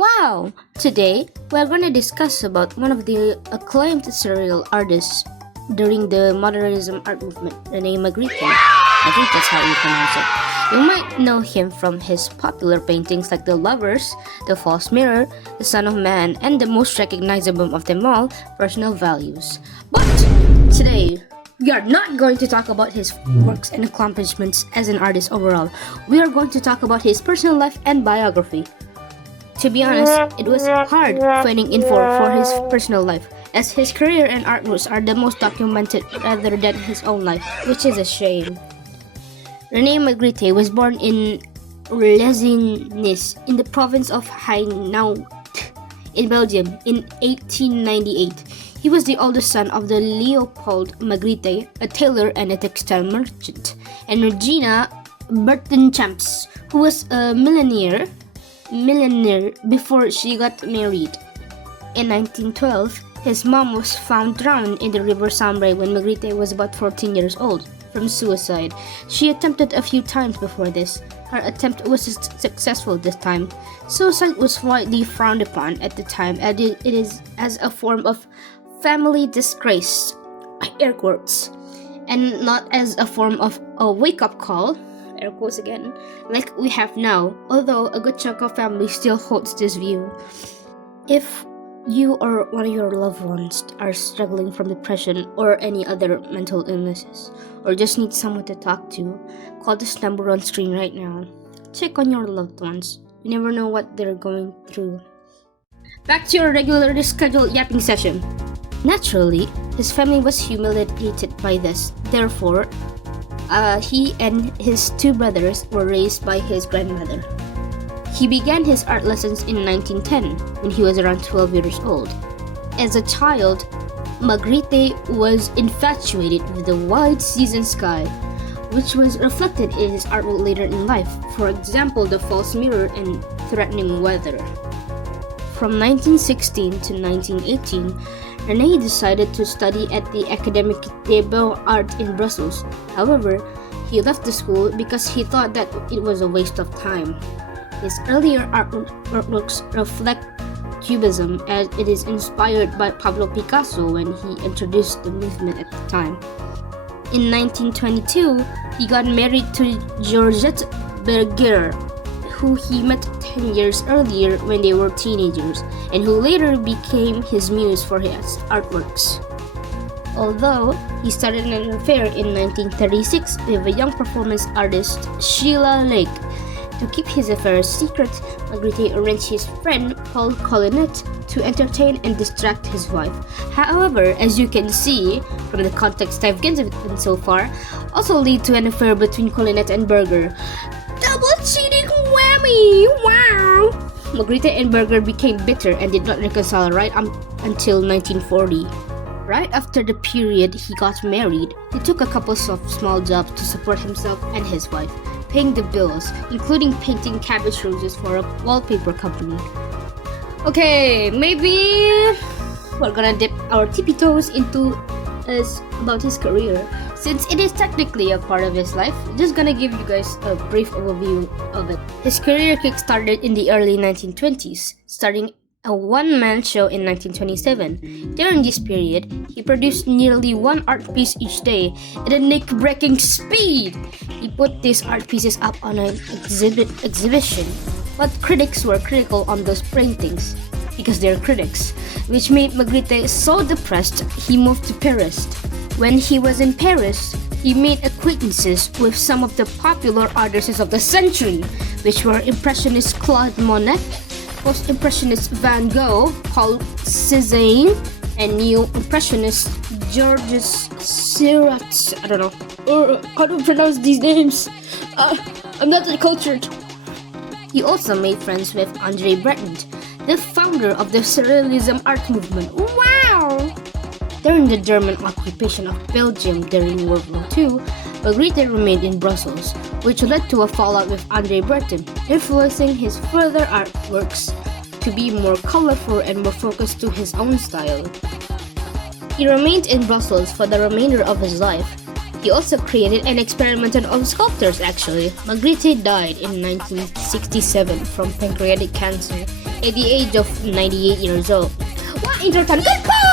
Wow! Today, we're going to discuss about one of the acclaimed serial artists during the modernism art movement, RENE Magritte. I think that's how you pronounce it. You might know him from his popular paintings like The Lovers, The False Mirror, The Son of Man, and the most recognizable of them all, Personal Values. But today, we are not going to talk about his works and accomplishments as an artist overall. We are going to talk about his personal life and biography. To be honest, it was hard finding info for his personal life, as his career and art roots are the most documented rather than his own life, which is a shame. RENE Magritte was born in Lezennis in the province of Hainaut in Belgium in 1898. He was the oldest son of the Leopold Magritte, a tailor and a textile merchant, and Regina Bertenchamps, who was a millionaire before she got married. In 1912, his mom was found drowned in the river Sambre when Magritte was about 14 years old from suicide. She attempted a few times before this. Her attempt was successful this time. Suicide was widely frowned upon at the time, as it is as a form of family disgrace, air quotes, and not as a form of a wake-up call, air quotes again, like we have now, although a good chunk of families still holds this view. If you or one of your loved ones are struggling from depression or any other mental illnesses, or just need someone to talk to, call this number on screen right now. Check on your loved ones. You never know what they're going through. Back to your regularly scheduled yapping session. Naturally, his family was humiliated by this. Therefore, he and his two brothers were raised by his grandmother. He began his art lessons in 1910 when he was around 12 years old. As a child, Magritte was infatuated with the wide season sky, which was reflected in his artwork later in life, for example, The False Mirror and Threatening Weather. From 1916 to 1918, RENE decided to study at the Académie des Beaux-Arts in Brussels. However, he left the school because he thought that it was a waste of time. His earlier artworks reflect Cubism, as it is inspired by Pablo Picasso when he introduced the movement at the time. In 1922, he got married to Georgette Berger, who he met 10 years earlier when they were teenagers, and who later became his muse for his artworks. Although he started an affair in 1936 with a young performance artist, Sheila Lake. To keep his affair secret, Magritte arranged his friend Paul Collinet to entertain and distract his wife. However, as you can see from the context I've given so far, also lead to an affair between Collinet and Berger. Double cheating whammy! Wow! Magritte and Berger became bitter and did not reconcile right until 1940. Right after the period he got married, he took a couple of small jobs to support himself and his wife, paying the bills, including painting cabbage roses for a wallpaper company. Okay, maybe we're gonna dip our tippy toes into about his career, since it is technically a part of his life. Just gonna give you guys a brief overview of it. His career kick-started in the early 1920s, starting a one-man show in 1927. During this period, he produced nearly one art piece each day at a neck-breaking speed. He put these art pieces up on an exhibition, but critics were critical on those paintings because they're critics, which made Magritte so depressed he moved to Paris. When he was in Paris, he made acquaintances with some of the popular artists of the century, which were Impressionist Claude Monet, Post-Impressionist Van Gogh, Paul Cézanne, and Neo-Impressionist Georges Seurat. I don't know how to pronounce these names. I'm not that cultured. He also made friends with André Breton, the founder of the Surrealism art movement. Wow! During the German occupation of Belgium during World War II, Magritte remained in Brussels, which led to a fallout with André Breton, influencing his further artworks to be more colorful and more focused to his own style. He remained in Brussels for the remainder of his life. He also created and experimented on sculptures actually. Magritte died in 1967 from pancreatic cancer. at the age of 98 years old. Wow, intro time. Goodbye!